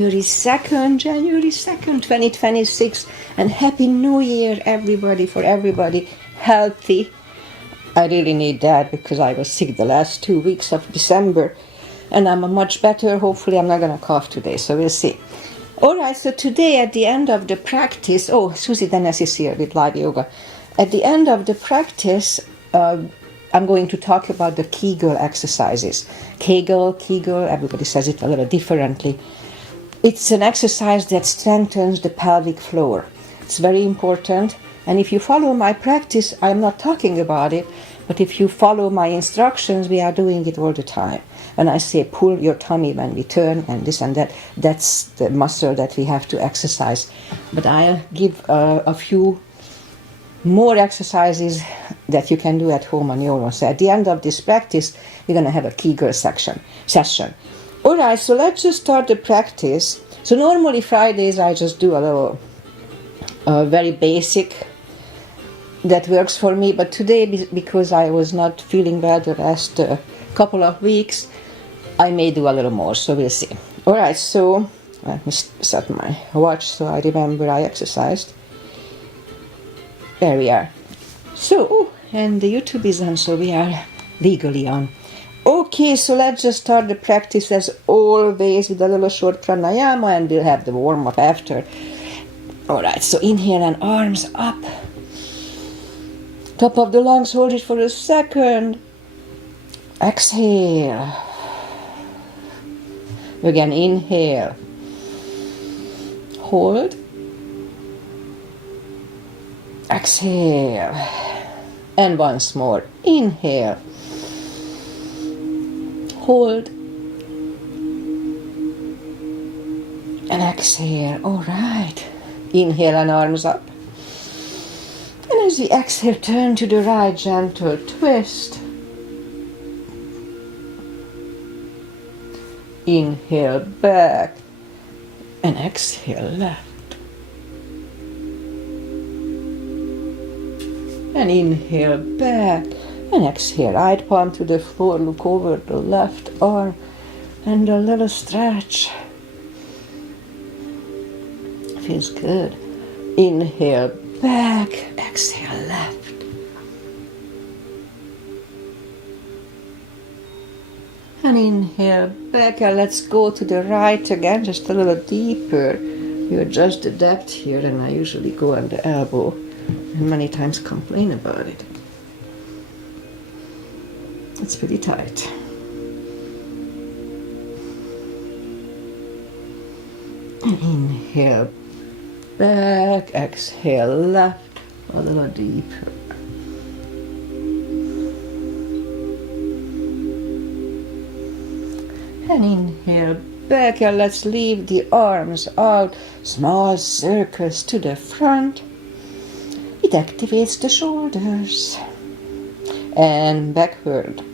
January 2nd, 2026, and Happy New Year, everybody, for everybody healthy. I really need that because I was sick the last 2 weeks of December, and I'm much better. Hopefully I'm not going to cough today, so we'll see. Alright, so today at the end of the practice, Susie Denes is here with live yoga. At the end of the practice, I'm going to talk about the Kegel exercises. Kegel, everybody says it a little differently. It's an exercise that strengthens the pelvic floor. It's very important, and if you follow my practice, I'm not talking about it, but if you follow my instructions, we are doing it all the time. When I say pull your tummy when we turn and this and that, that's the muscle that we have to exercise. But I'll give a few more exercises that you can do at home on your own. So at the end of this practice, we're going to have a Kegel session. Alright, so let's just start the practice. So normally Fridays I just do a little very basic that works for me, but today, because I was not feeling well the last couple of weeks, I may do a little more, so we'll see. Alright, so let me set my watch so I remember I exercised. There we are. So, and the YouTube is on, so we are legally on. Okay, so let's just start the practice as always with a little short pranayama, and we'll have the warm-up after. Alright, so inhale and arms up. Top of the lungs, hold it for a second. Exhale. Again, inhale. Hold. Exhale. And once more. Inhale. Hold. And exhale. Alright. Inhale and arms up. And as we exhale, turn to the right, gentle twist. Inhale back. And exhale left. And inhale back. And exhale, right palm to the floor, look over the left arm, and a little stretch. Feels good. Inhale back, exhale left. And inhale back, and let's go to the right again, just a little deeper. You adjust the depth here, and I usually go on the elbow, and many times complain about it. It's pretty tight. And inhale back, exhale left, a little deeper. And inhale back, and let's leave the arms out, small circles to the front. It activates the shoulders. And backward.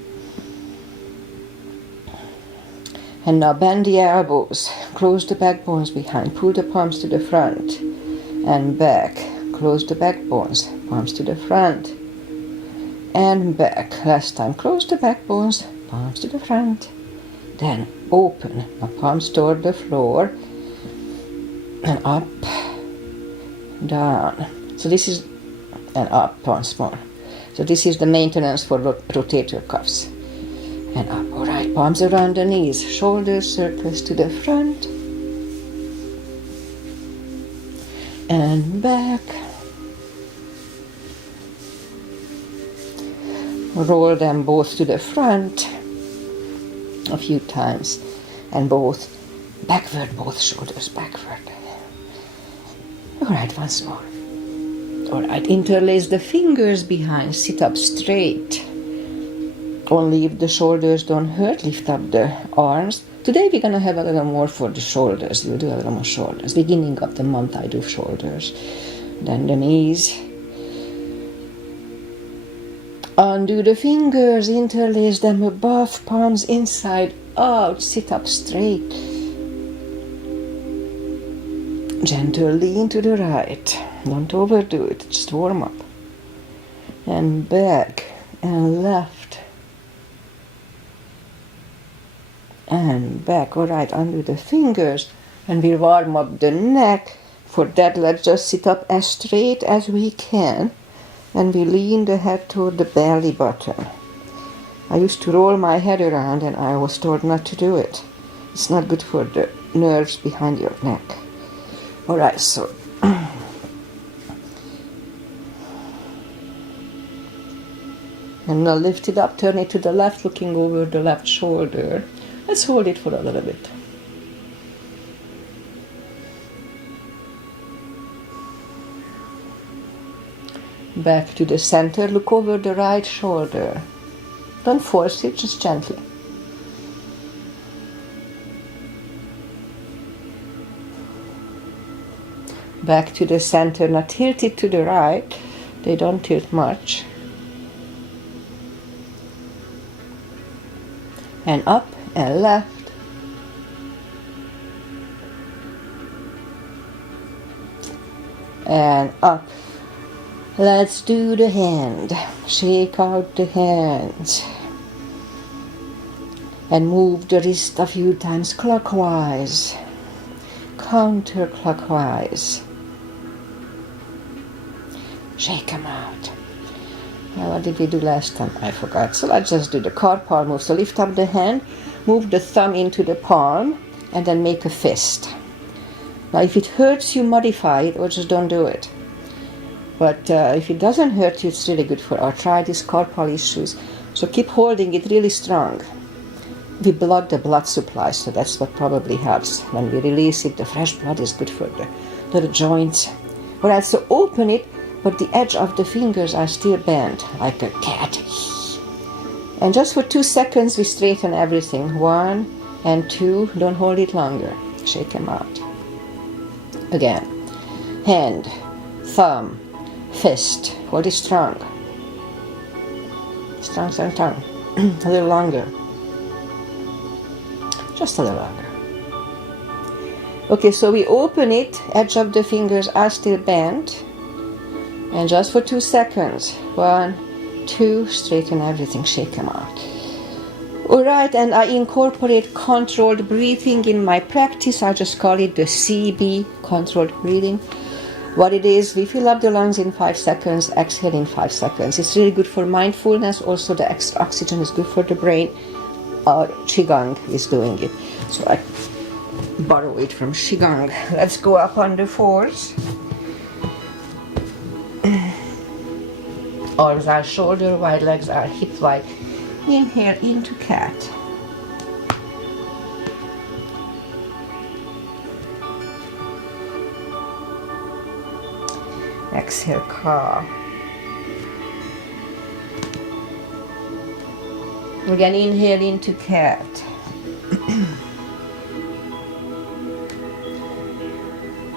And now bend the elbows, close the backbones behind, pull the palms to the front and back, close the backbones, palms to the front and back. Last time, close the backbones, palms to the front, then open the palms toward the floor and up, down. So this is, and up once more. So this is the maintenance for rotator cuffs. And up, alright, palms around the knees, shoulders, circles to the front. And back. Roll them both to the front a few times. And both backward, both shoulders backward. Alright, once more. Alright, interlace the fingers behind, sit up straight. Only if the shoulders don't hurt, lift up the arms. Today we're going to have a little more for the shoulders. We'll do a little more shoulders. Beginning of the month I do shoulders. Then the knees. Undo the fingers, interlace them above, palms inside out, sit up straight. Gentle lean to the right. Don't overdo it, just warm up. And back and left. And back, alright, undo the fingers, And we warm up the neck. For that, let's just sit up as straight as we can. And we lean the head toward the belly button. I used to roll my head around and I was told not to do it. It's not good for the nerves behind your neck. Alright, so and now lift it up, turn it to the left, looking over the left shoulder. Let's hold it for a little bit. Back to the center, look over the right shoulder. Don't force it, just gently. Back to the center, now tilt it to the right. They don't tilt much. And up and left. And up. Let's do the hand. Shake out the hands. And move the wrist a few times clockwise, counterclockwise. Shake them out. Now, what did we do last time? I forgot. So let's just do the carpal move. So lift up the hand, move the thumb into the palm, and then make a fist. Now if it hurts you, modify it or just don't do it. But if it doesn't hurt you, it's really good for arthritis, carpal issues. So keep holding it really strong. We block the blood supply, so that's what probably helps. When we release it, the fresh blood is good for the little joints. Alright, so open it, but the edge of the fingers are still bent, like a cat. And just for 2 seconds, we straighten everything. 1 and 2, don't hold it longer. Shake them out. Again, hand, thumb, fist, hold it strong. Strong, strong, strong. A little longer. Just a little longer. Okay, so we open it, edge of the fingers are still bent. And just for 2 seconds. 1, 2, straighten everything, shake them out. Alright, and I incorporate controlled breathing in my practice. I just call it the CB, controlled breathing. What it is, we fill up the lungs in 5 seconds, exhale in 5 seconds. It's really good for mindfulness. Also, the extra oxygen is good for the brain. Or Qigong is doing it. So I borrow it from Qigong. Let's go up on the fours. Arms are shoulder wide, legs are hip wide. Inhale into cat. Exhale, cow. Again, inhale into cat.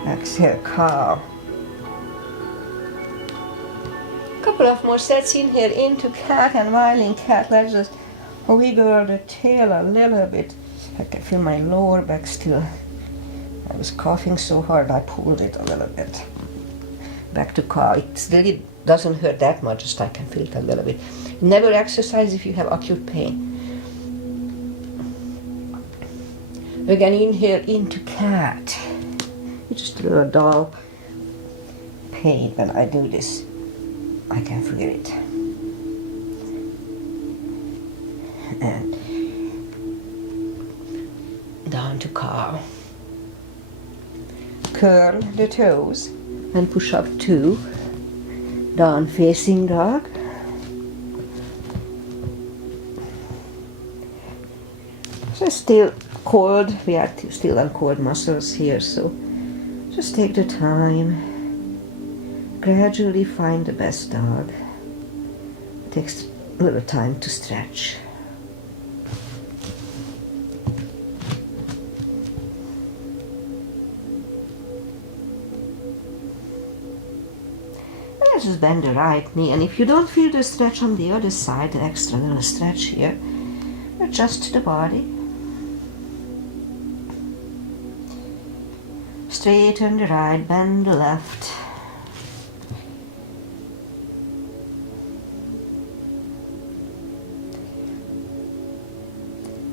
Exhale, cow. Couple of more sets. Inhale into cat, and while in cat, let's just wiggle the tail a little bit. I can feel my lower back still. I was coughing so hard I pulled it a little bit. Back to cow. It really doesn't hurt that much, just I can feel it a little bit. Never exercise if you have acute pain. Again, inhale into cat. It's just a little dull pain when I do this. I can feel it. And down to cow. Curl the toes and push up 2. Down facing dog. So still cold, we are still on cold muscles here, so just take the time. Gradually find the best dog. It takes a little time to stretch. Let's just bend the right knee, and if you don't feel the stretch on the other side, the extra little stretch here, adjust the body. Straighten the right, bend the left.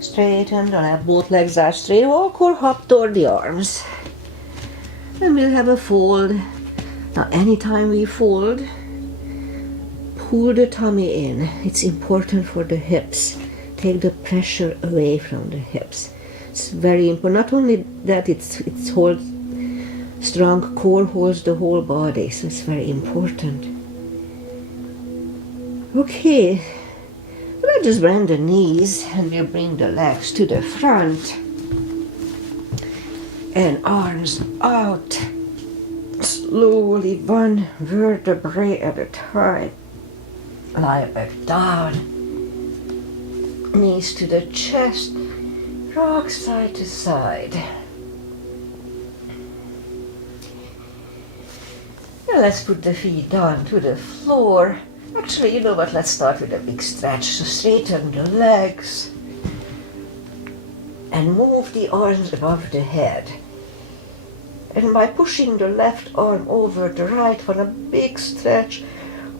Straighten the left, both legs are straight. Walk or hop toward the arms. And we'll have a fold. Now anytime we fold, pull the tummy in. It's important for the hips. Take the pressure away from the hips. It's very important. Not only that, it's holds strong core holds the whole body, so it's very important. Okay, we'll just bend the knees and we'll bring the legs to the front and arms out. Slowly, one vertebrae at a time. Lie back down. Knees to the chest. Rock side to side. Now let's put the feet down to the floor. Actually, you know what? Let's start with a big stretch. So straighten the legs. And move the arms above the head. And by pushing the left arm over the right one, a big stretch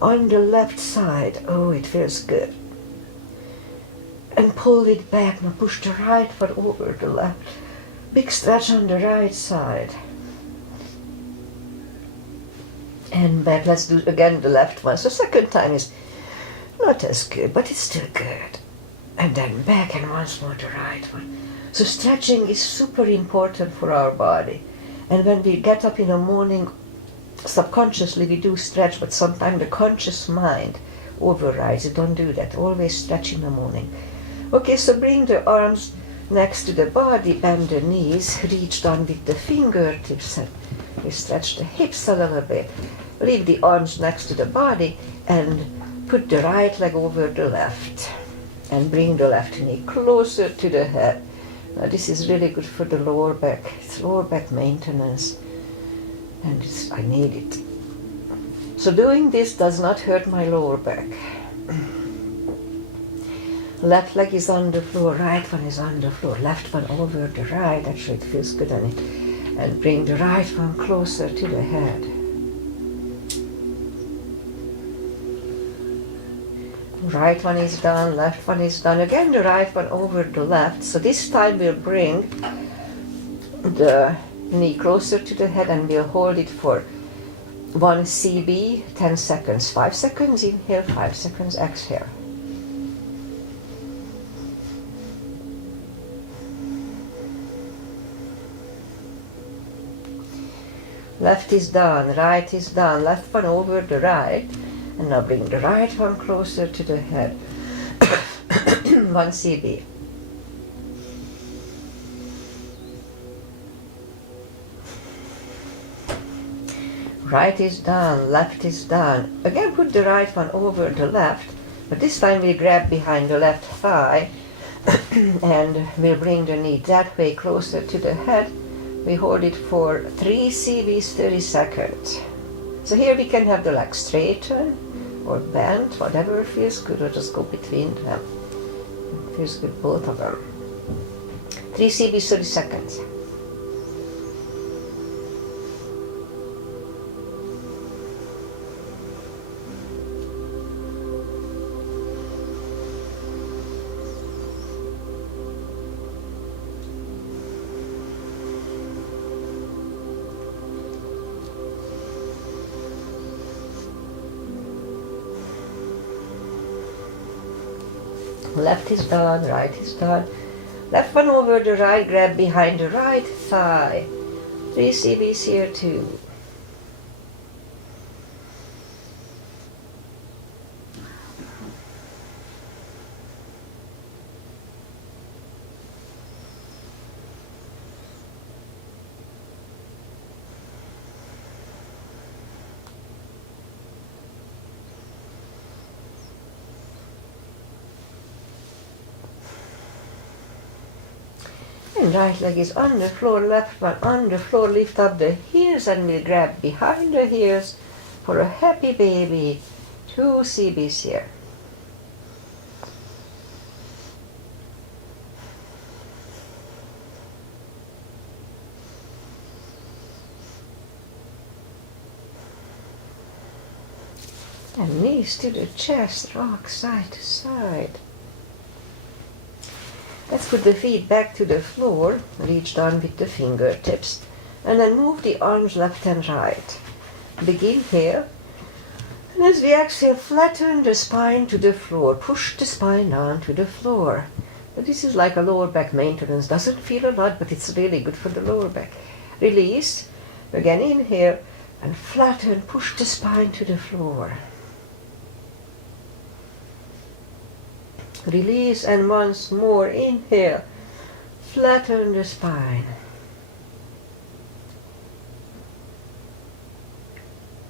on the left side. Oh, it feels good. And pull it back. Now push the right one over the left. Big stretch on the right side. And back. Let's do again the left one. So second time is not as good, but it's still good. And then back and once more the right one. So stretching is super important for our body. And when we get up in the morning, subconsciously we do stretch, but sometimes the conscious mind overrides it. Don't do that. Always stretch in the morning. Okay, so bring the arms next to the body, bend the knees, reach down with the fingertips and we stretch the hips a little bit. Leave the arms next to the body and put the right leg over the left. And bring the left knee closer to the head. Now this is really good for the lower back. It's lower back maintenance. And I need it. So doing this does not hurt my lower back. Left leg is on the floor, right one is on the floor, left one over the right. Actually it feels good on it. And bring the right one closer to the head. Right one is done, left one is done. Again the right one over the left. So this time we'll bring the knee closer to the head and we'll hold it for 1 CB, 10 seconds. 5 seconds inhale, 5 seconds exhale. Left is done, right is done, left one over the right. And now bring the right one closer to the head. 1 CB. Right is done, left is done. Again put the right one over the left, but this time we grab behind the left thigh and we'll bring the knee that way closer to the head. We hold it for 3 CBs, 30 seconds. So here we can have the legs straighten or bent, whatever feels good, or just go between them. It feels good, both of them. 3 CBs, 30 seconds. Left is done, right is done. Left one over the right, grab behind the right thigh. 3 CBs here too. And right leg is on the floor, left one on the floor. Lift up the heels and we'll grab behind the heels for a happy baby. 2 CBs here. And knees to the chest, rock side to side. Let's put the feet back to the floor, reach down with the fingertips, And then move the arms left and right. Begin here. And as we exhale, flatten the spine to the floor. Push the spine down to the floor. But this is like a lower back maintenance. Doesn't feel a lot, but it's really good for the lower back. Release. Again, inhale. And flatten. Push the spine to the floor. Release, and once more, inhale. Flatten the spine.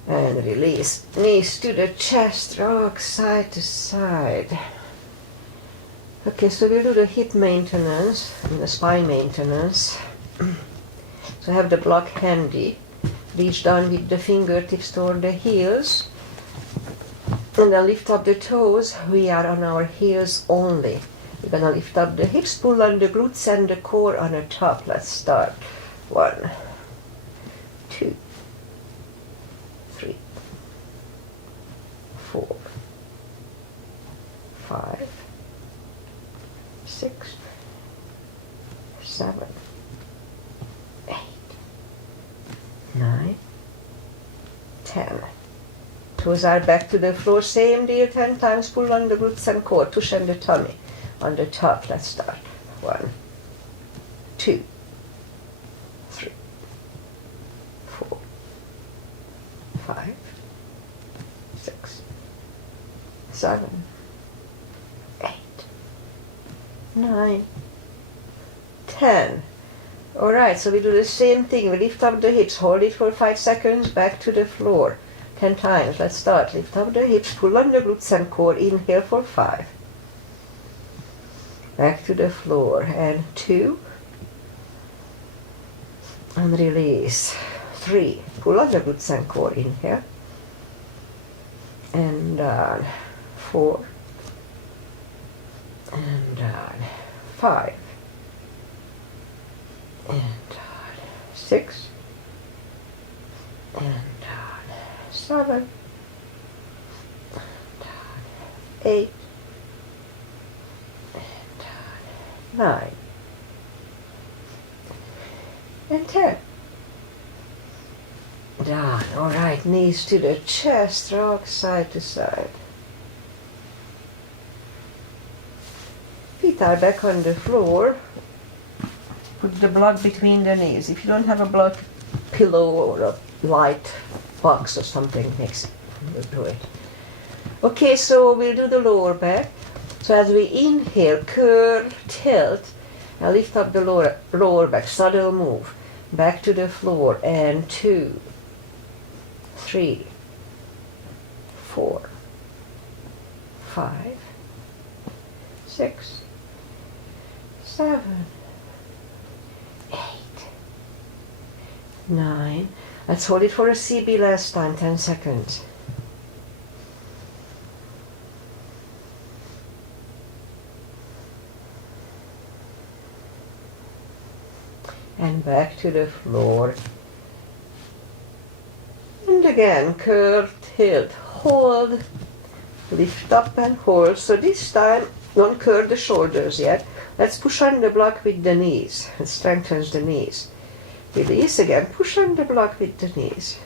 And release. Knees to the chest, rock side to side. Okay, so we'll do the hip maintenance and the spine maintenance. So have the block handy. Reach down with the fingertips toward the heels. And then lift up the toes. We are on our heels only. We're going to lift up the hips, pull on the glutes and the core on the top. Let's start. 1, 2, 3, 4, 5, 6, 7, 8, 9, 10. Toes are back to the floor. Same deal 10 times. Pull on the glutes and core. Tush and the tummy. On the top, let's start. 1, 2, 3, 4, 5, 6, 7, 8, 9, 10. Alright, so we do the same thing. We lift up the hips, hold it for 5 seconds, back to the floor. 10 times. Let's start. Lift up the hips, pull on the glutes and core. Inhale for 5. Back to the floor. And 2. And release. 3. Pull on the glutes and core. Inhale. And down. 4. And down. 5. And down. 6. And down. 7, 8, 9, and 10. Down. All right, knees to the chest, rock side to side. Feet are back on the floor. Put the block between the knees. If you don't have a block pillow or a light box or something, we'll do it. Okay, so we'll do the lower back. So as we inhale, curl, tilt, and lift up the lower back, subtle move, back to the floor, and 2, 3, 4, 5, 6, 7, 8, 9. Let's hold it for a CB last time, 10 seconds. And back to the floor. And again, curl, tilt, hold, lift up and hold. So this time, don't curl the shoulders yet. Let's push on the block with the knees. It strengthens the knees. Release again, push on the block with the knees.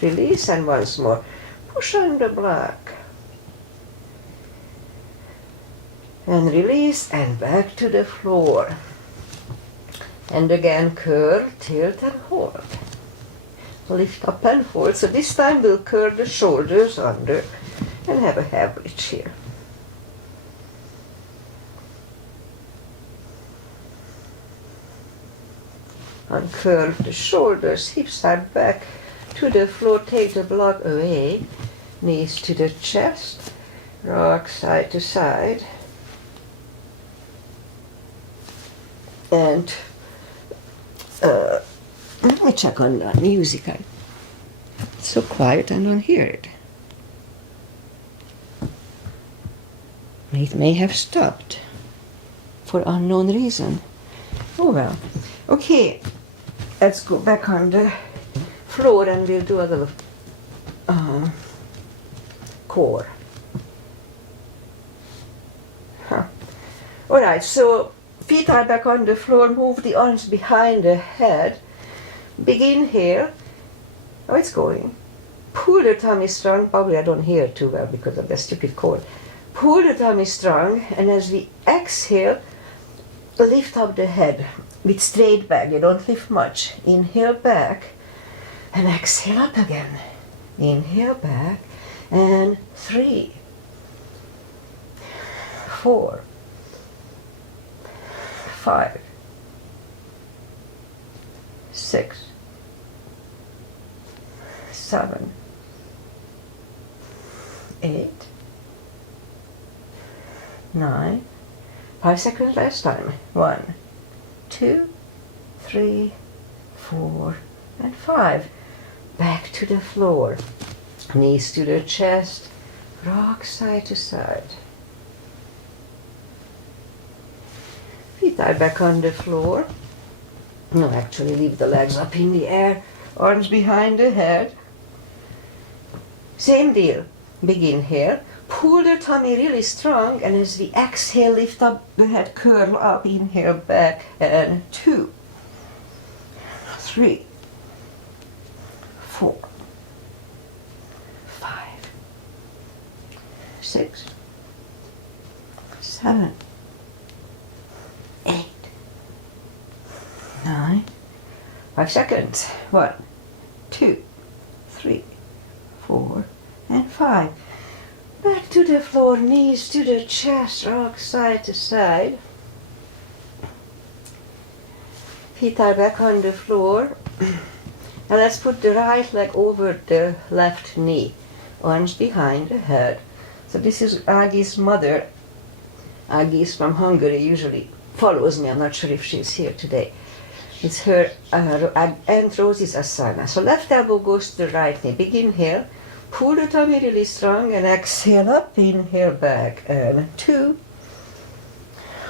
Release, and once more, push on the block. And release, and back to the floor. And again, curl, tilt, and hold. Lift up and hold. So this time we'll curl the shoulders under and have a half bridge here. Uncurl the shoulders, hips are back to the floor, take the block away, knees to the chest, rock side to side, and let me check on the music. It's so quiet I don't hear it. It may have stopped for unknown reason. Oh well. Okay, let's go back on the floor and we'll do a little core. Alright, so Feet are back on the floor, move the arms behind the head. Begin here. Oh, it's going. Pull the tummy strong. Probably I don't hear too well because of the stupid cold. Pull the tummy strong, and as we exhale, lift up the head with straight back. You don't lift much. Inhale back, and exhale up again. Inhale back, and 3, 4, 5, 6, 7, 8, 9. 5 seconds last time. 1, 2, 3, 4, and 5. Back to the floor. Knees to the chest. Rock side to side. Feet are back on the floor. No, actually leave the legs up in the air. Arms behind the head. Same deal. Begin here. Pull the tummy really strong, and as we exhale, lift up the head, curl up, inhale back, and 2, 3, 4, 5, 6, 7, 8, 9. 5 seconds. 1, 2, 3, 4, and 5. Back to the floor, knees to the chest, rock side to side. Feet are back on the floor. And let's put the right leg over the left knee. Arms behind the head. So this is Agi's mother. Agi is from Hungary, usually follows me. I'm not sure if she's here today. It's her Aunt Rosie's asana. So left elbow goes to the right knee. Begin here. Pull the tummy really strong and exhale up, inhale back, and 2,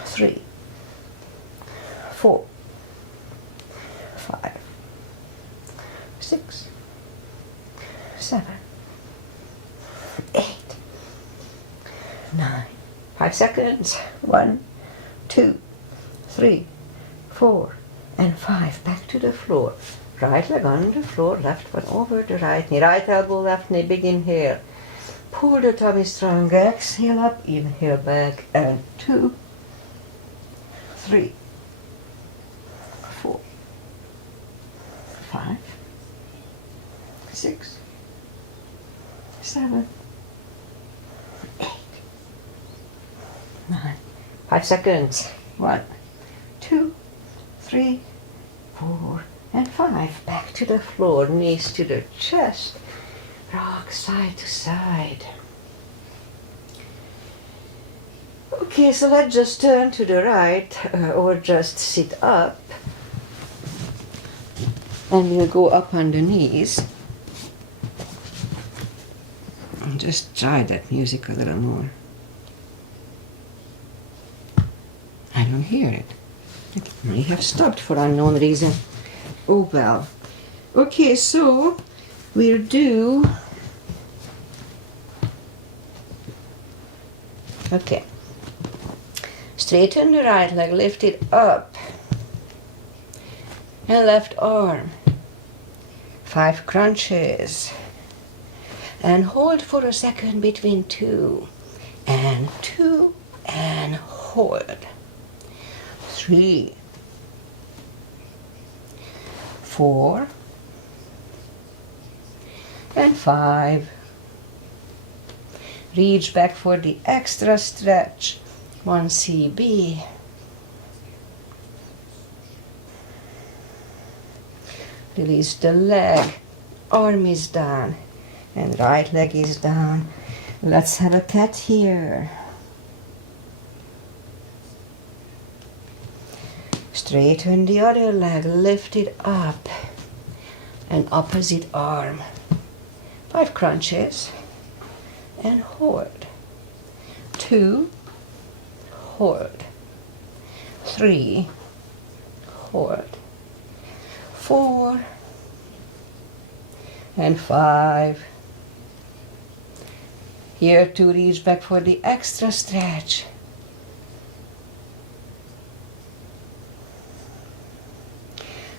3, 4, 5, 6, 7, 8, 9. 5 seconds. 1, 2, 3, 4, and 5. Back to the floor. Right leg on the floor, left one over the right knee. Right elbow, left knee, big inhale. Pull the tummy strong, exhale up, inhale back, and 2, 3, 4, 5, 6, 7, 8, 9. 5 seconds. 1, 2, 3, 4, and 5. Back to the floor, knees to the chest, rock side to side. Okay, so let's just turn to the right or just sit up. And we'll go up on the knees. And just try that music a little more. I don't hear it. It may have stopped for unknown reason. Oh well. Okay, so we'll do. Okay. Straighten the right leg, lift it up. And left arm. 5 crunches. And hold for a second between 2 and hold. 3, 4, and 5. Reach back for the extra stretch. 1 CB. Release the leg. Arm is down. And right leg is down. Let's have a cat here. Straighten the other leg, lift it up, and opposite arm. 5 crunches, and hold. 2, hold. 3, hold. 4, and 5. Here to reach back for the extra stretch.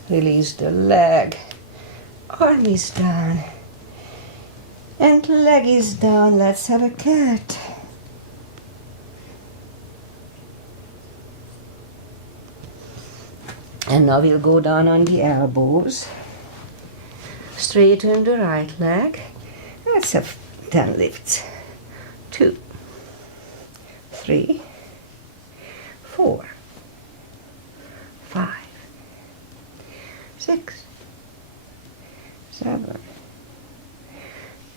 Release the leg. Arm is down. And leg is down. Let's have a cat. And now we'll go down on the elbows. Straighten the right leg. Let's have 10 lifts. 2, 3, 4, 5, 6, 7,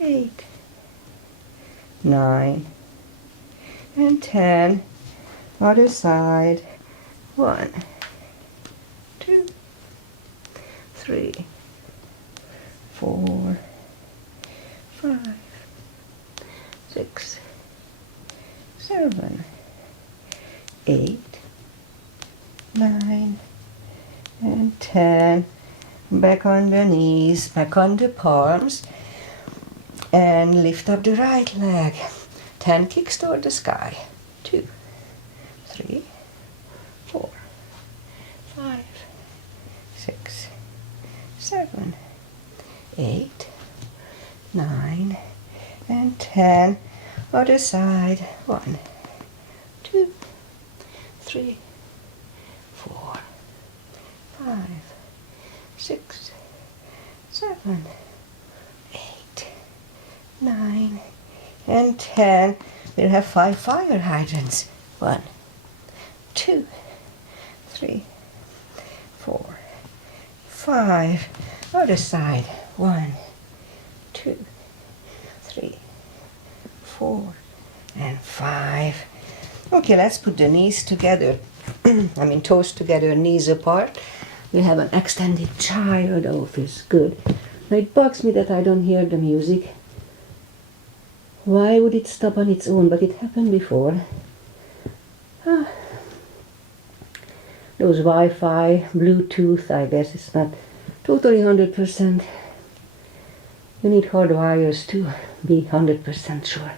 8, 9, and 10. Other side. 1, 2, 3, 4, 5, 6, 7, 8, 9, and 10. Back on the knees, back on the palms, and lift up the right leg. 10 kicks toward the sky. 2, 3, 4, 5, 6, 7, 8, 9, and 10. Other side. 1, 2, 3, 4, 5, 6, 7, 8, 9, and 10. We'll have 5 fire hydrants. 1, 2, 3, 4, 5. Other side. 1, 2, 3, 4, and 5. Okay, let's put the knees together. Toes together, knees apart. We have an extended child office. Good. Now it bugs me that I don't hear the music. Why would it stop on its own? But it happened before. Those Wi-Fi, Bluetooth, I guess it's not totally 100%. You need hard wires to be 100% sure.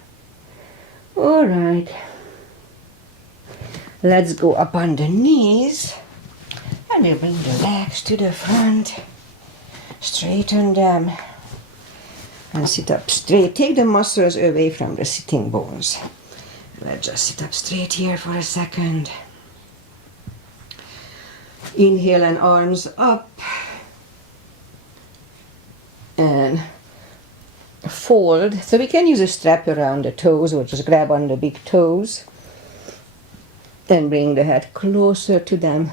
All right. Let's go up on the knees. And we'll bring the legs to the front. Straighten them. And sit up straight. Take the muscles away from the sitting bones. Let's just sit up straight here for a second. Inhale and arms up. And fold. So we can use a strap around the toes or just grab on the big toes. Then bring the head closer to them.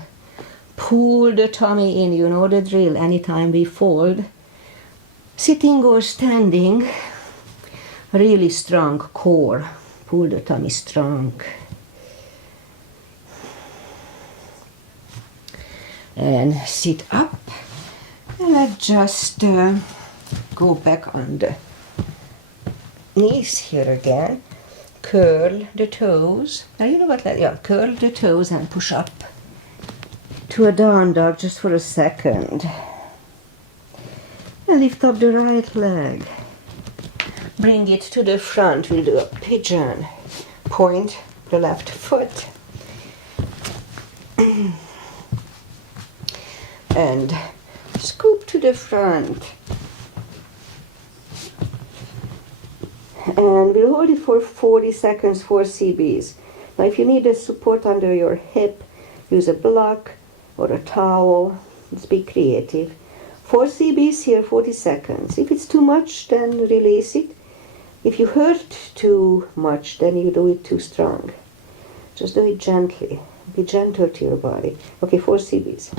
Pull the tummy in, you know the drill. Anytime we fold, sitting or standing, really strong core. Pull the tummy strong. And sit up. And let's just go back on the knees here again. Curl the toes. Now you know what, curl the toes and push up to a down dog just for a second. And lift up the right leg. Bring it to the front. We'll do a pigeon. Point the left foot. And scoop to the front. And we'll hold it for 40 seconds, 4 CBs. Now if you need a support under your hip, use a block or a towel. Let's be creative. 4 CBs here, 40 seconds. If it's too much, then release it. If you hurt too much, then you do it too strong. Just do it gently. Be gentle to your body. Okay, 4 CBs.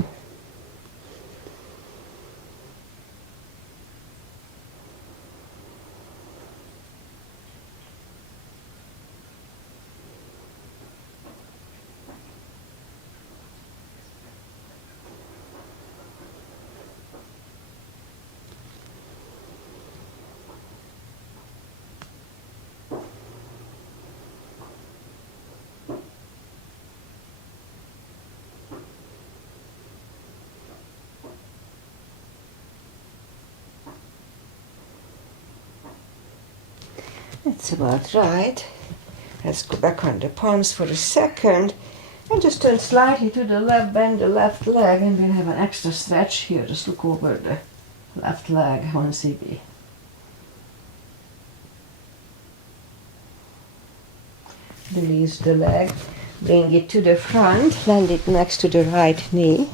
That's about right. Let's go back on the palms for a second And just turn slightly to the left, bend the left leg, and we'll have an extra stretch here. Just look over the left leg, 1CB. Release the leg, bring it to the front, land it next to the right knee.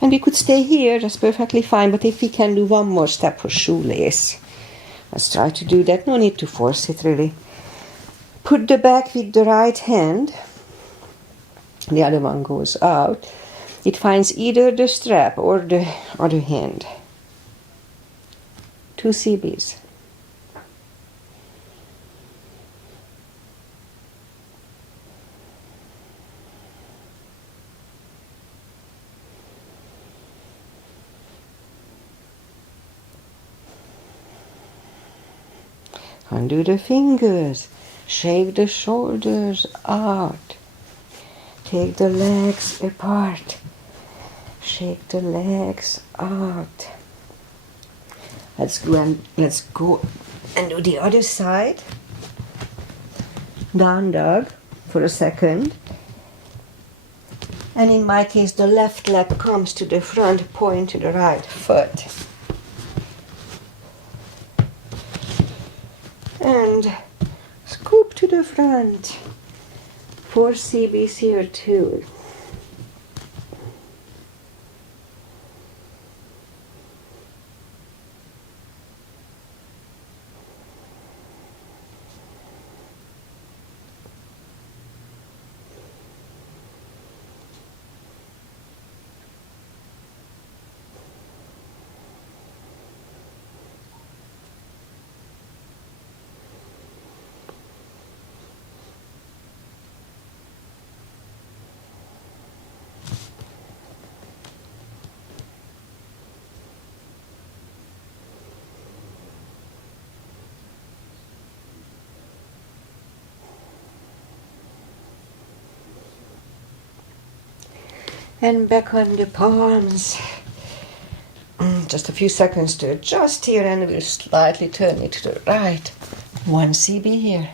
And we could stay here, that's perfectly fine, but if we can do one more step for shoelace, let's try to do that. No need to force it, really. Put the back with the right hand. The other one goes out. It finds either the strap or the other hand. 2 CBs. Undo the fingers. Shake the shoulders out. Take the legs apart. Shake the legs out. Let's go and do the other side. Down dog for a second. And in my case, the left leg comes to the front, point to the right foot. And scoop to the front. 4 CBs here too. And back on the palms. Just a few seconds to adjust here, and we'll slightly turn it to the right. 1 CB here.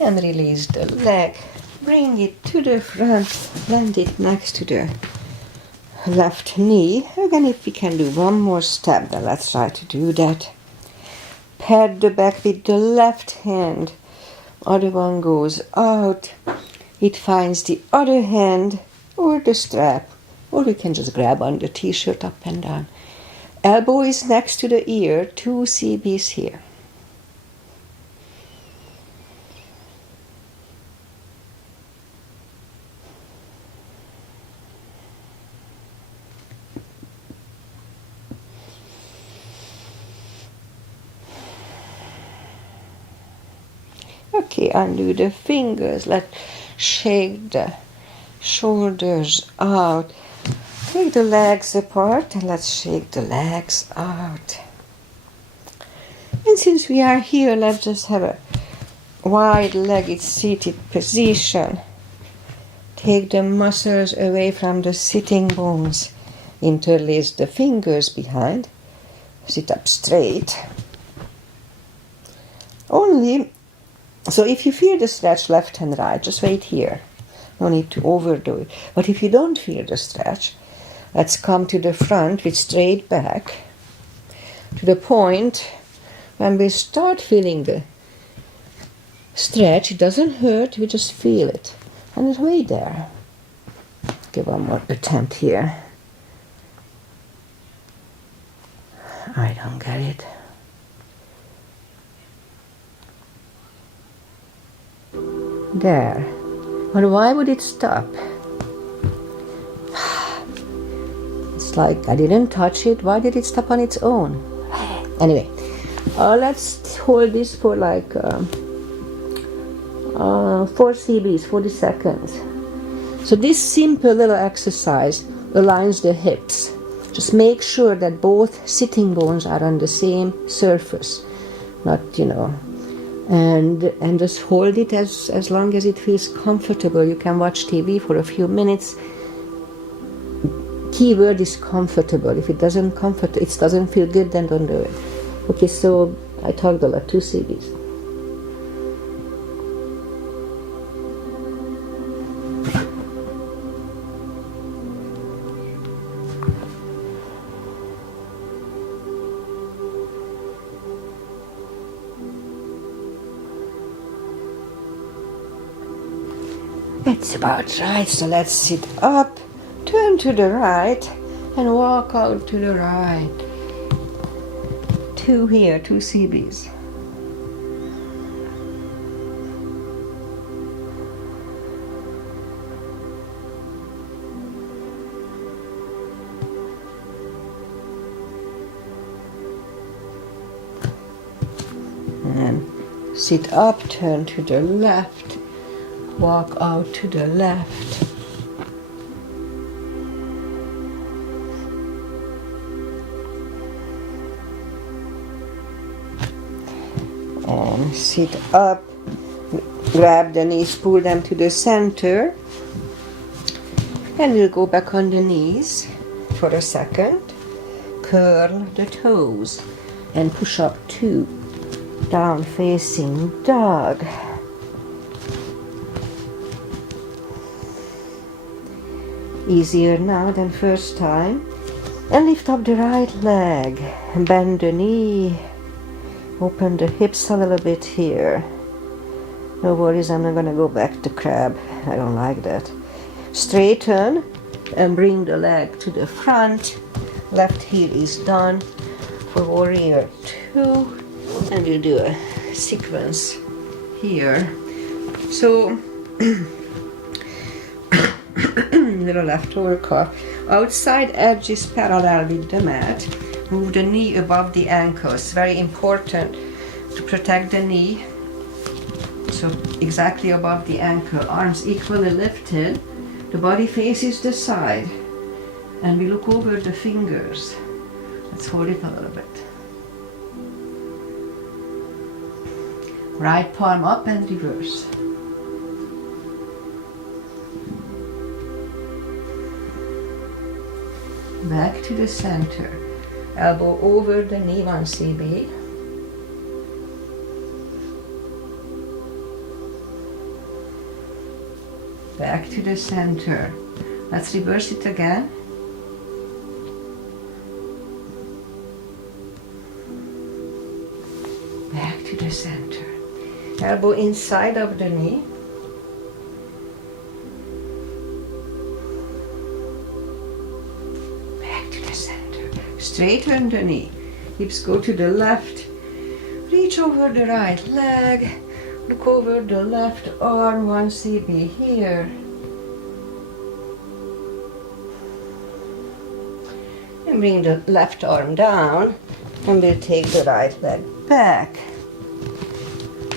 And release the leg. Bring it to the front. Land it next to the left knee. Again, if we can do one more step, then let's try to do that. Pat the back with the left hand. Other one goes out. It finds the other hand or the strap, or you can just grab on the t-shirt up and down. Elbow is next to the ear, 2 CBs here. Okay, undo the fingers. Let's shake the shoulders out. Take the legs apart and let's shake the legs out. And since we are here, let's just have a wide-legged seated position. Take the muscles away from the sitting bones. Interlace the fingers behind. Sit up straight. So if you feel the stretch left and right, just wait here. No need to overdo it. But if you don't feel the stretch, let's come to the front with straight back. To the point when we start feeling the stretch, it doesn't hurt, we just feel it. And just wait there. Give one more attempt here. I don't get it. There. But why would it stop? It's like I didn't touch it. Why did it stop on its own? Anyway, let's hold this for like 4 CBs, 40 seconds. So this simple little exercise aligns the hips. Just make sure that both sitting bones are on the same surface. Not, and just hold it as long as it feels comfortable. You can watch TV for a few minutes. Keyword is comfortable. If it doesn't feel good, then don't do it. Okay, so I talked a lot. 2 CDs. It's about right, so let's sit up, turn to the right, and walk out to the right. 2 here, 2 CBs. And sit up, turn to the left, walk out to the left. And sit up, grab the knees, pull them to the center. And we'll go back on the knees for a second. Curl the toes and push up 2. Down facing dog. Easier now than first time. And lift up the right leg and bend the knee. Open the hips a little bit here. No worries, I'm not gonna go back to crab. I don't like that. Straighten and bring the leg to the front. Left heel is done for warrior 2. And we'll do a sequence here. So, little leftover calf. Outside edge is parallel with the mat. Move the knee above the ankles. Very important to protect the knee. So exactly above the ankle. Arms equally lifted. The body faces the side. And we look over the fingers. Let's hold it a little bit. Right palm up and reverse. Back to the center. Elbow over the knee, 1 CB. Back to the center. Let's reverse it again. Back to the center. Elbow inside of the knee. Back to the center. Straighten the knee. Hips go to the left. Reach over the right leg. Look over the left arm, 1 CB here. And bring the left arm down. And we'll take the right leg back.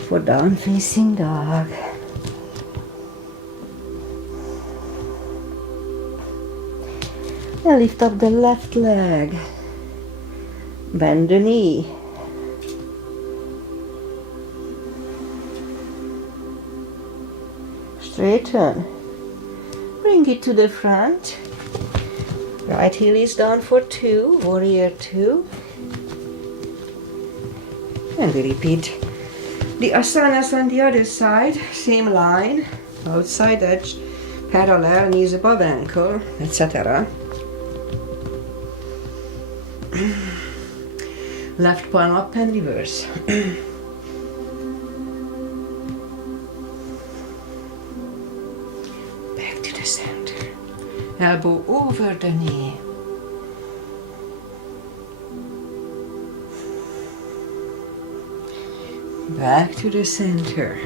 For down facing dog. And lift up the left leg. Bend the knee. Straighten. Bring it to the front. Right heel is down for 2, warrior 2. And we repeat the asanas on the other side, same line, outside edge, parallel, knees above ankle, etc. Left palm up and reverse. Back to the center. Elbow over the knee. Back to the center.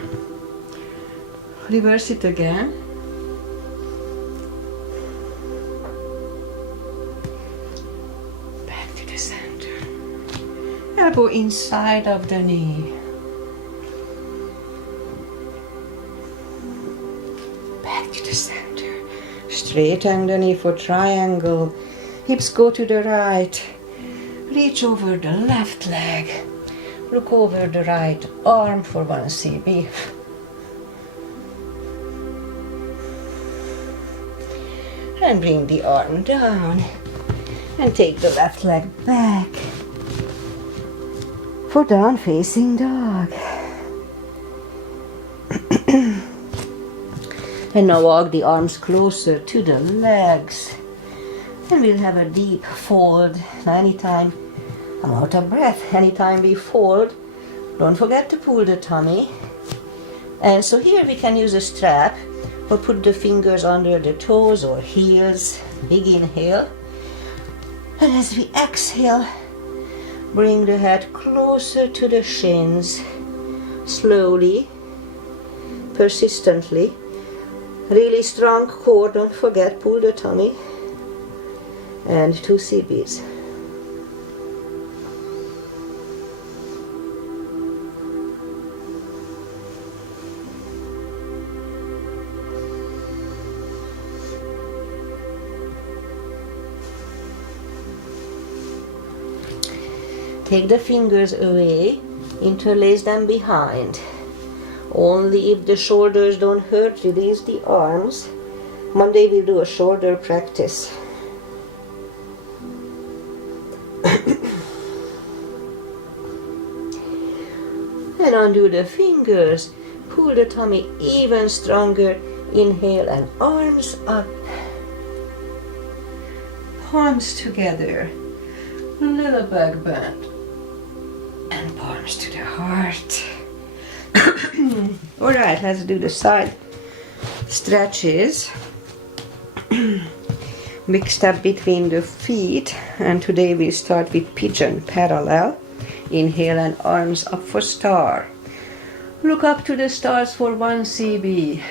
Reverse it again. Back to the center. Elbow inside of the knee. Back to the center. Straighten the knee for triangle. Hips go to the right. Reach over the left leg. Look over the right arm for 1 CB. And bring the arm down. And take the left leg back. For down facing dog. And now walk the arms closer to the legs. And we'll have a deep fold. Anytime I'm out of breath. Anytime we fold, don't forget to pull the tummy. And so here we can use a strap or put the fingers under the toes or heels. Big inhale. And as we exhale, bring the head closer to the shins. Slowly, persistently. Really strong core, don't forget, pull the tummy. And 2 CBs. Take the fingers away, interlace them behind. Only if the shoulders don't hurt, release the arms. Monday we'll do a shoulder practice. And undo the fingers. Pull the tummy even stronger. Inhale and arms up. Palms together. Little back bend. And palms to the heart. Alright, let's do the side stretches. Big step between the feet. And today we start with pigeon parallel. Inhale and arms up for star. Look up to the stars for 1 CB.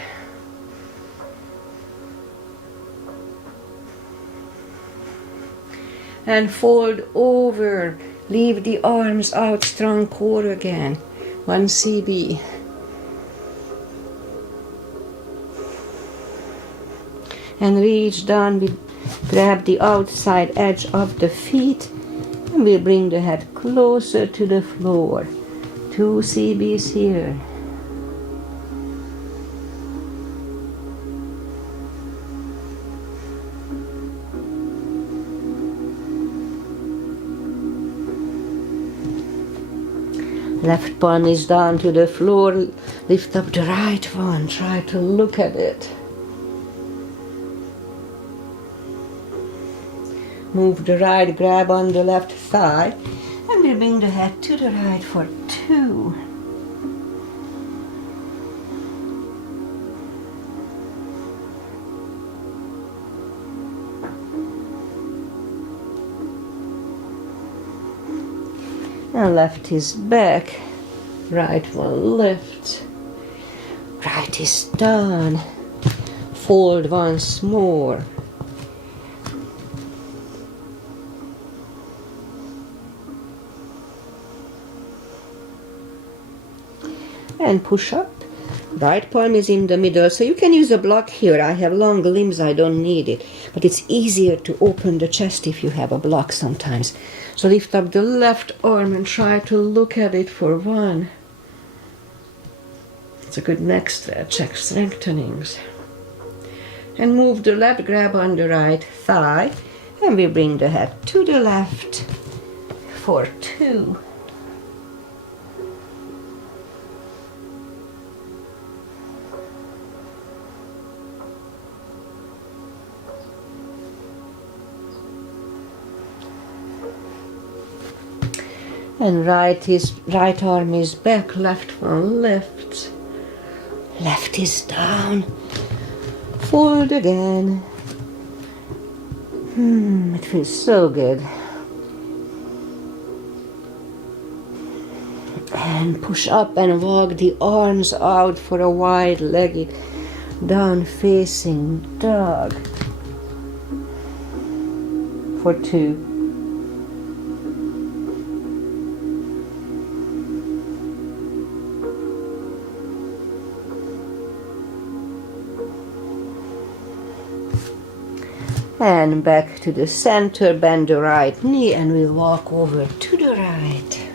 And fold over. Leave the arms out, strong core again. 1 CB. And reach down, grab the outside edge of the feet. And we'll bring the head closer to the floor. 2 CBs here. Left palm is down to the floor. Lift up the right one. Try to look at it. Move the right, grab on the left thigh. And we'll bring the head to the right for 2. And left is back, right one left, right is down, fold once more. And push up. Right palm is in the middle, so you can use a block here. I have long limbs, I don't need it. But it's easier to open the chest if you have a block sometimes. So lift up the left arm and try to look at it for 1. It's a good neck stretch, strengthenings. And move the left, grab on the right thigh. And we bring the head to the left for 2. And right arm is back, left one left. Left is down. Fold again. It feels so good. And push up and walk the arms out for a wide-legged down facing dog for 2. And back to the center, bend the right knee and we'll walk over to the right.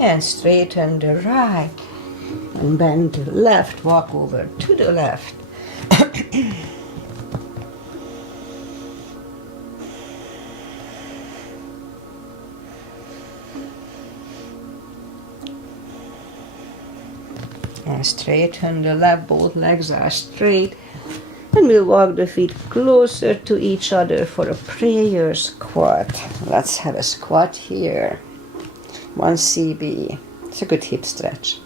And straighten the right and bend the left, walk over to the left. And straighten the left, both legs are straight. And we'll walk the feet closer to each other for a prayer squat. Let's have a squat here. 1 CB. It's a good hip stretch.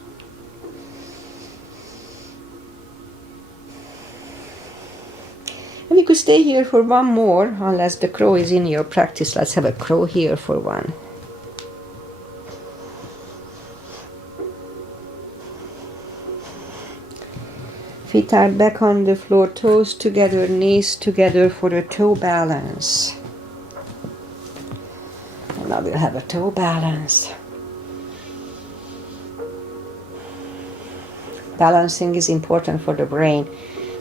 And we could stay here for one more, unless the crow is in your practice. Let's have a crow here for one. Feet are back on the floor, toes together, knees together for a toe balance. And now we'll have a toe balance. Balancing is important for the brain.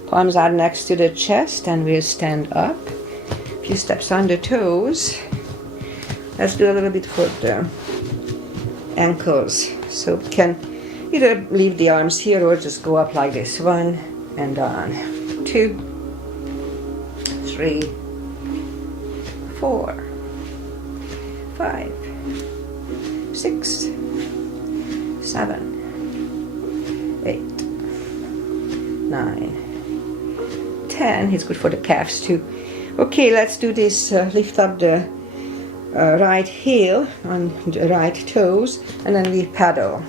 Palms are next to the chest and we'll stand up. A few steps on the toes. Let's do a little bit for the ankles. So we can either leave the arms here or just go up like this. 1 and on. 2, 3, 4, 5, 6, 7, 8, 9, 10. It's good for the calves too. Okay, let's do this. Lift up the right heel on the right toes and then we paddle.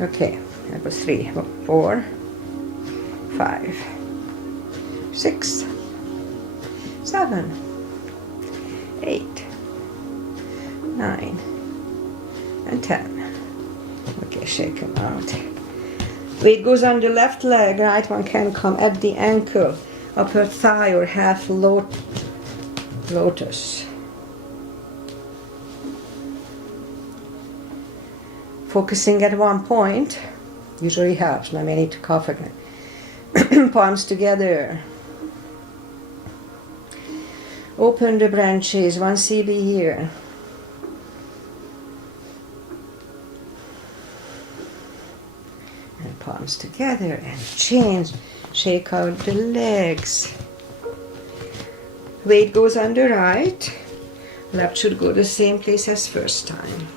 Okay, that was 3, 4, 5, 6, 7, 8, 9, and 10. Okay, shake them out. Weight goes on the left leg, right one can come at the ankle, upper thigh or half lotus. Focusing at one point usually helps. Now we need to cough again. Palms together. Open the branches, 1 CB here. And palms together and change. Shake out the legs. Weight goes on the right. Left should go the same place as first time.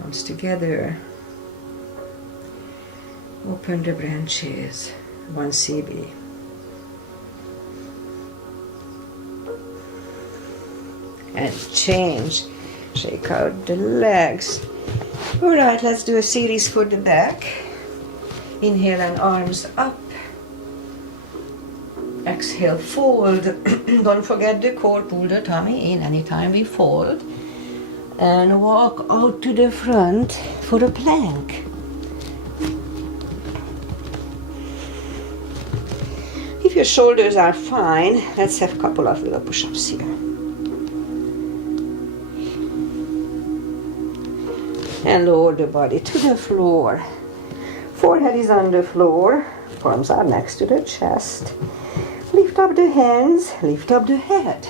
Palms together. Open the branches. 1 CB. And change. Shake out the legs. Alright, let's do a series for the back. Inhale and arms up. Exhale, fold. Don't forget the core, pull the tummy in anytime we fold. And walk out to the front for a plank. If your shoulders are fine, let's have a couple of little push-ups here. And lower the body to the floor. Forehead is on the floor. Palms are next to the chest. Lift up the hands, lift up the head.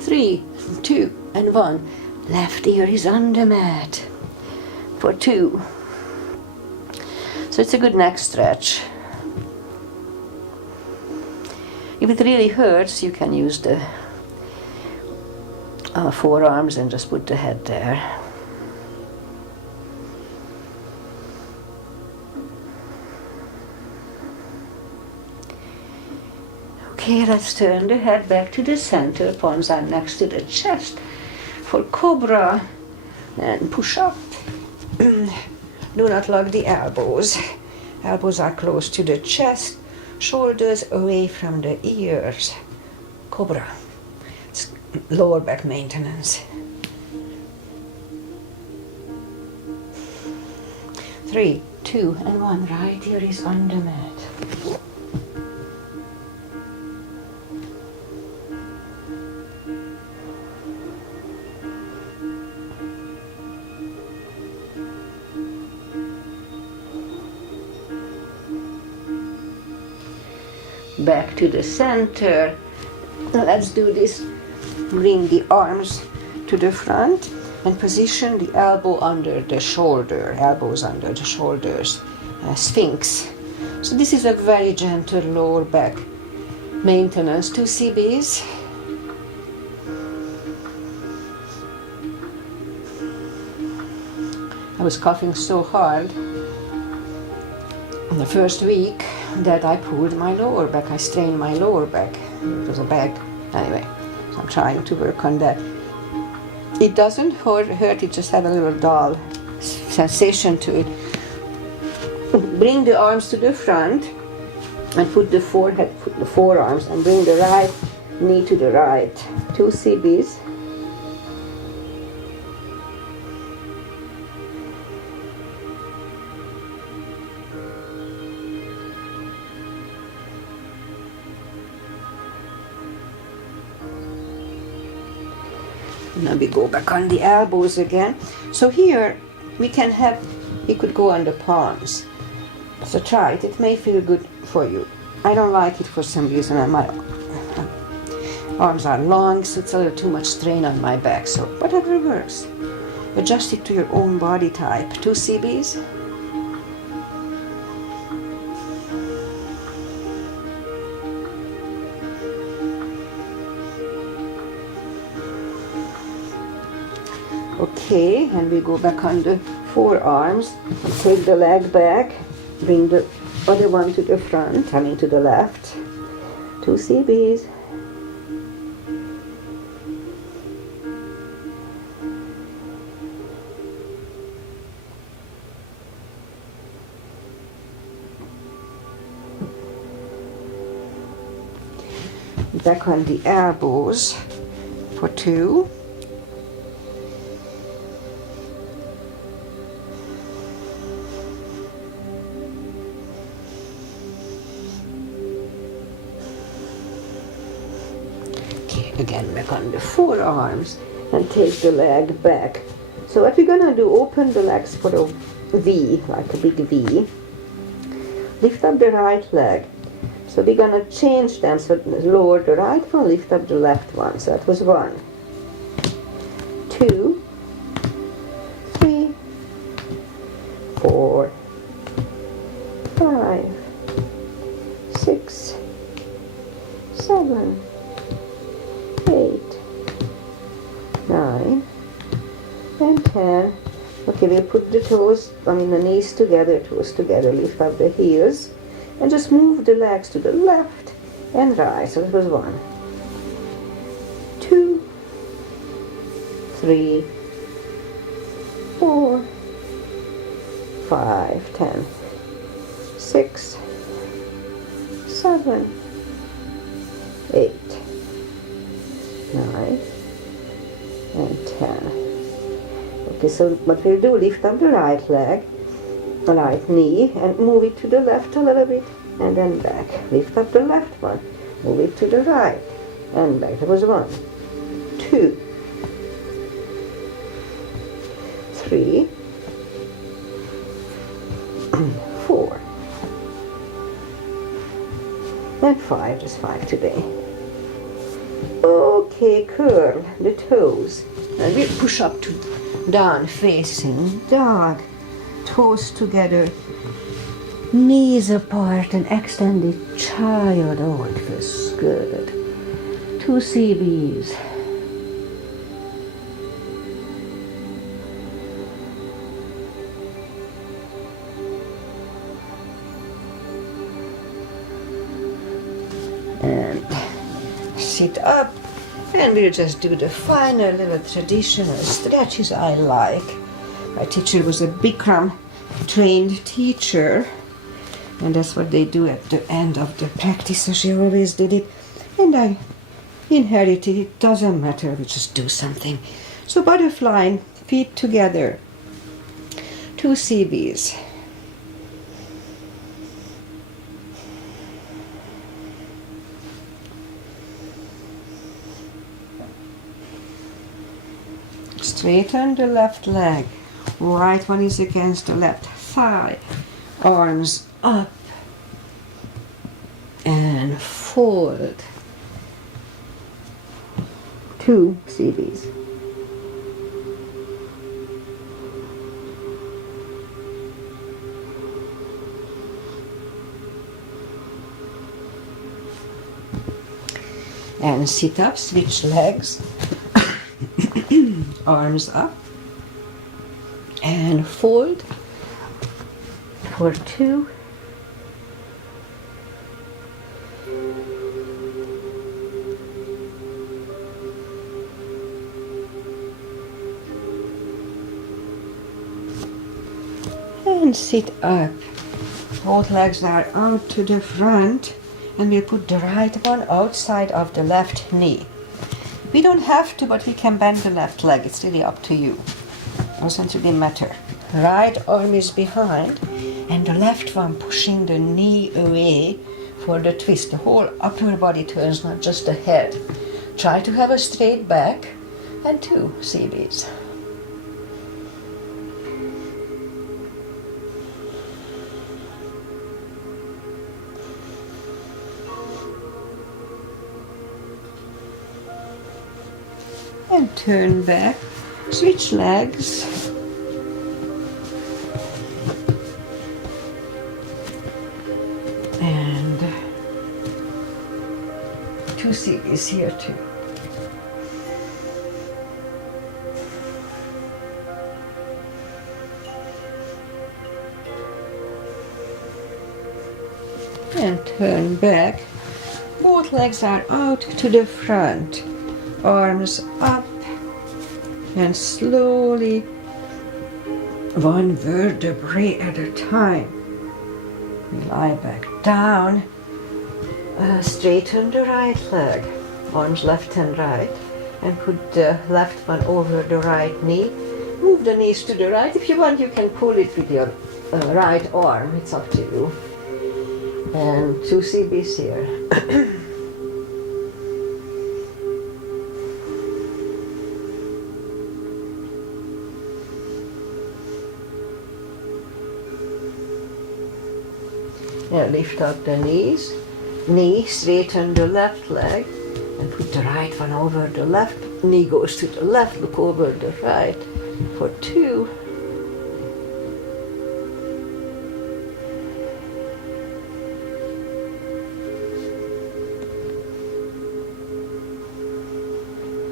3, 2, and 1. Left ear is on the mat for 2. So it's a good neck stretch. If it really hurts, you can use the forearms and just put the head there. Okay, let's turn the head back to the center. Palms are next to the chest for cobra. And push up. Do not lock the elbows. Elbows are close to the chest. Shoulders away from the ears. Cobra. It's lower back maintenance. 3, 2, and 1. Right ear is on the mat. Back to the center. Let's do this. Bring the arms to the front and position the elbow under the shoulder, elbows under the shoulders, sphinx. So this is a very gentle lower back maintenance. 2 CBs. I was coughing so hard in the first week that I pulled my lower back. I strained my lower back. It was a bag. Anyway, so I'm trying to work on that. It doesn't hurt, it just had a little dull sensation to it. Bring the arms to the front and put the forearms, and bring the right knee to the right. 2 CBs. Now we go back on the elbows again. So here we could go on the palms. So try it, it may feel good for you. I don't like it for some reason, and my arms are long, so it's a little too much strain on my back, so whatever works. Adjust it to your own body type. 2 CBs. Okay, and we go back on the forearms. Take the leg back, bring the other one to the front, I mean to the left. 2 CBs. Back on the elbows for 2. Again, back on the forearms, and take the leg back. So what we're gonna do, open the legs for a V, like a big V. Lift up the right leg. So we're gonna change them, so lower the right one, lift up the left one. So that was 1, 2, 3, 4, 5, 6, 7, 8, 9, and 10. Okay, we put the the knees together, toes together, lift up the heels, and just move the legs to the left and right. So that was 1, 2, 3, 4, 5, 10, 6, 7, 8, 9, and 10. Okay, so what we'll do, lift up the right leg, the right knee, and move it to the left a little bit, and then back. Lift up the left one, move it to the right, and back. That was 1, 2, 3, 4, and 5, just 5 today. Okay, curl the toes, and we push up to down facing dog, toes together, knees apart, and extended child. Oh, it feels good. 2 CBs. And sit up, and we'll just do the final little traditional stretches I like. My teacher was a Bikram trained teacher, and that's what they do at the end of the practice, so she always did it, and I inherited it. Doesn't matter, we just do something. So butterfly, feet together, 2 CBs. Straighten the left leg, right one is against the left thigh, arms up, and fold. 2 CBs. And sit up, switch legs. Arms up And fold for 2. And sit up. Both legs are out to the front, and we'll put the right one outside of the left knee. We don't have to, but we can bend the left leg. It's really up to you. Doesn't really matter. Right arm is behind, and the left one pushing the knee away for the twist. The whole upper body turns, not just the head. Try to have a straight back, and 2 CBs. And turn back, switch legs. And 2 CBs here too. And turn back. Both legs are out to the front. Arms up, and slowly, one vertebrae at a time. We lie back down, straighten the right leg, arms left and right, and put the left one over the right knee. Move the knees to the right. If you want, you can pull it with your right arm, it's up to you. And 2 CBs here. And lift up the knees, knee, straighten the left leg, and put the right one over the left. Knee goes to the left, look over the right for 2.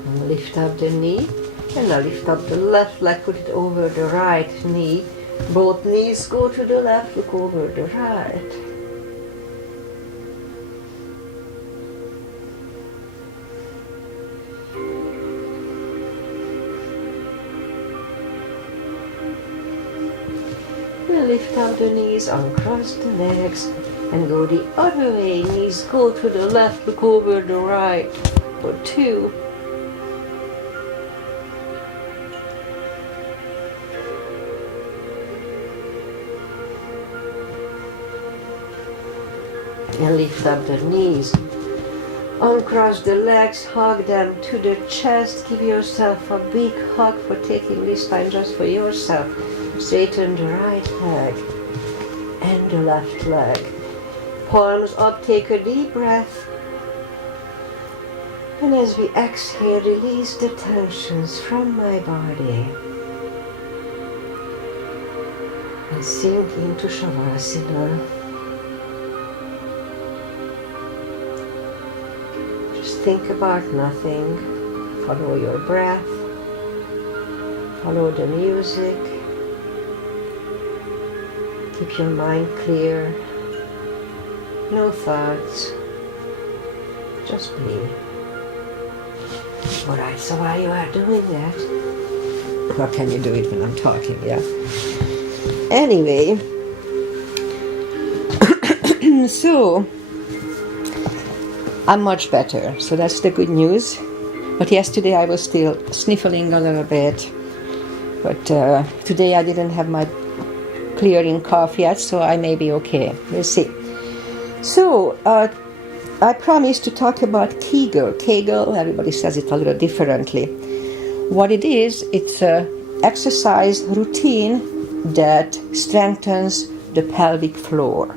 And lift up the knee, and now lift up the left leg, put it over the right knee. Both knees go to the left, look over the right. And lift up the knees, uncross the legs, and go the other way. Knees go to the left, look over the right for 2. And lift up the knees. Uncross the legs, hug them to the chest. Give yourself a big hug for taking this time just for yourself. Straighten the right leg and the left leg. Palms up, take a deep breath. And as we exhale, release the tensions from my body. And sink into Shavasana. Think about nothing. Follow your breath. Follow the music. Keep your mind clear. No thoughts. Just be. Alright, so while you are doing that, how can you do it when I'm talking, yeah? Anyway, so I'm much better, so that's the good news. But yesterday I was still sniffling a little bit. But today I didn't have my clearing cough yet, so I may be okay. We'll see. So I promised to talk about Kegel. Kegel, everybody says it a little differently. What it is, it's an exercise routine that strengthens the pelvic floor.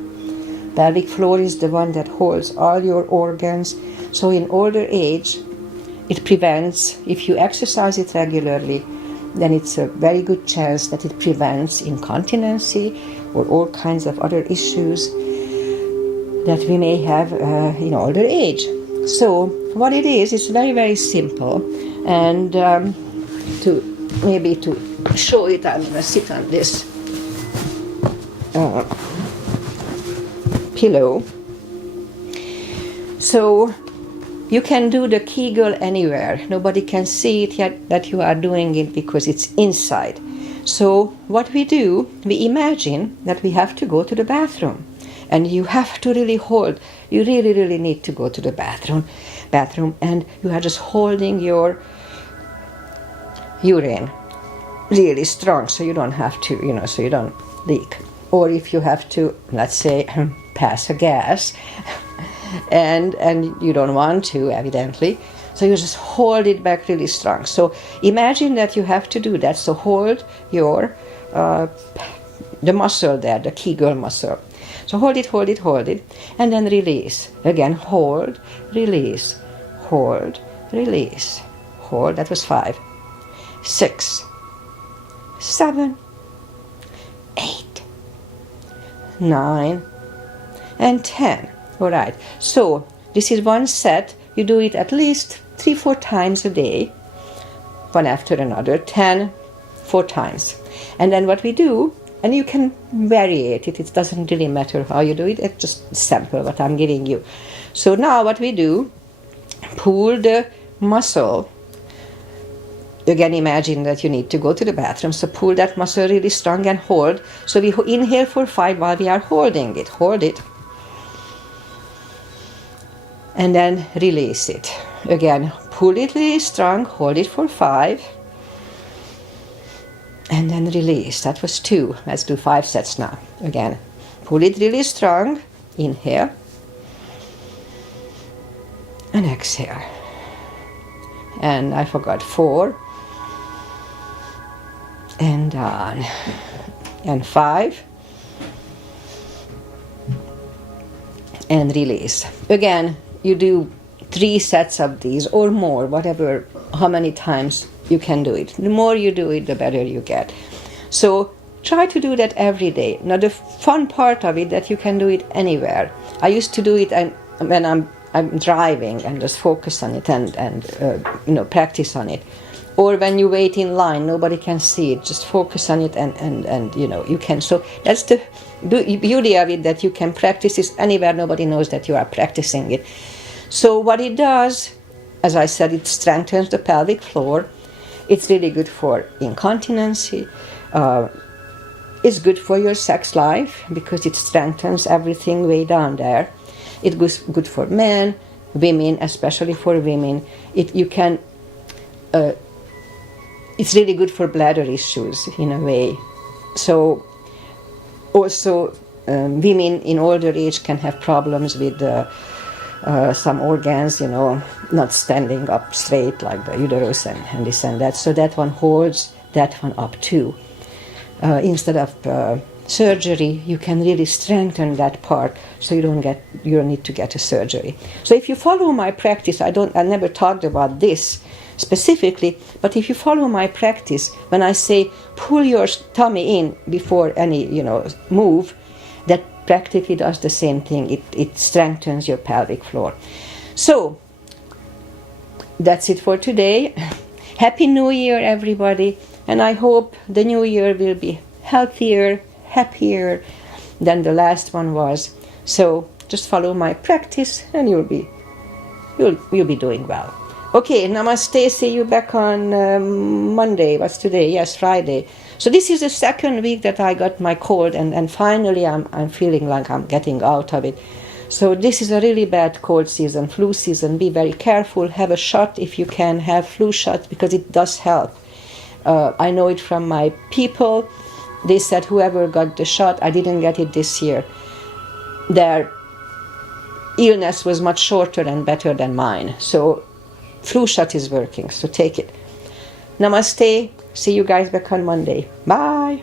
Pelvic floor is the one that holds all your organs. So in older age, it prevents, if you exercise it regularly, then it's a very good chance that it prevents incontinency or all kinds of other issues that we may have in older age. So what it is, it's very, very simple. And to show it. I'm going to sit on this pillow. So you can do the Kegel anywhere. Nobody can see it yet that you are doing it because it's inside. So what we do, we imagine that we have to go to the bathroom. And you have to really hold. You really, really need to go to the bathroom. And you are just holding your urine really strong so you don't have to, so you don't leak. Or if you have to, let's say, pass a gas, and you don't want to, evidently, so you just hold it back really strong. So imagine that you have to do that. So hold your the muscle there, the Kegel muscle. So hold it, and then release. Again, hold, release, hold, release, hold. That was 5, 6, 7, 8, 9, and 10. All right. So this is one set. You do it at least 3-4 times a day, one after another, 10, 4 times. And then what we do, and you can vary it. It doesn't really matter how you do it. It's just sample what I'm giving you. So now what we do, pull the muscle. Again, imagine that you need to go to the bathroom. So pull that muscle really strong and hold. So we inhale for 5 while we are holding it. Hold it. And then release it. Again, pull it really strong. Hold it for 5. And then release. That was 2. Let's do 5 sets now. Again, pull it really strong. Inhale. And exhale. And I forgot 4. And down. And 5. And release. Again, you do 3 sets of these or more, whatever, how many times you can do it. The more you do it, the better you get. So try to do that every day. Now the fun part of it that you can do it anywhere. I used to do it when I'm driving and just focus on it and practice on it. Or when you wait in line, nobody can see it. Just focus on it and you can. So that's the beauty of it, that you can practice this anywhere. Nobody knows that you are practicing it. So what it does, as I said, it strengthens the pelvic floor. It's really good for incontinence. It's good for your sex life because it strengthens everything way down there. It's good for men, women, especially for women. It's really good for bladder issues in a way. So also women in older age can have problems with some organs, not standing up straight like the uterus and this and that. So that one holds that one up too. Instead of surgery, you can really strengthen that part so you don't need to get a surgery. So if you follow my practice, I never talked about this specifically, but if you follow my practice, when I say pull your tummy in before any move, that practically does the same thing. It strengthens your pelvic floor. So that's it for today. Happy New Year, everybody, and I hope the new year will be healthier, happier than the last one was. So just follow my practice and you'll be doing well. Okay, namaste. See you back on Monday. What's today? Yes, Friday. So this is the second week that I got my cold, and finally I'm feeling like I'm getting out of it. So this is a really bad cold season, flu season. Be very careful. Have a shot if you can. Have flu shots because it does help. I know it from my people. They said whoever got the shot, I didn't get it this year, their illness was much shorter and better than mine. So flu shot is working, so take it. Namaste. See you guys back on Monday. Bye.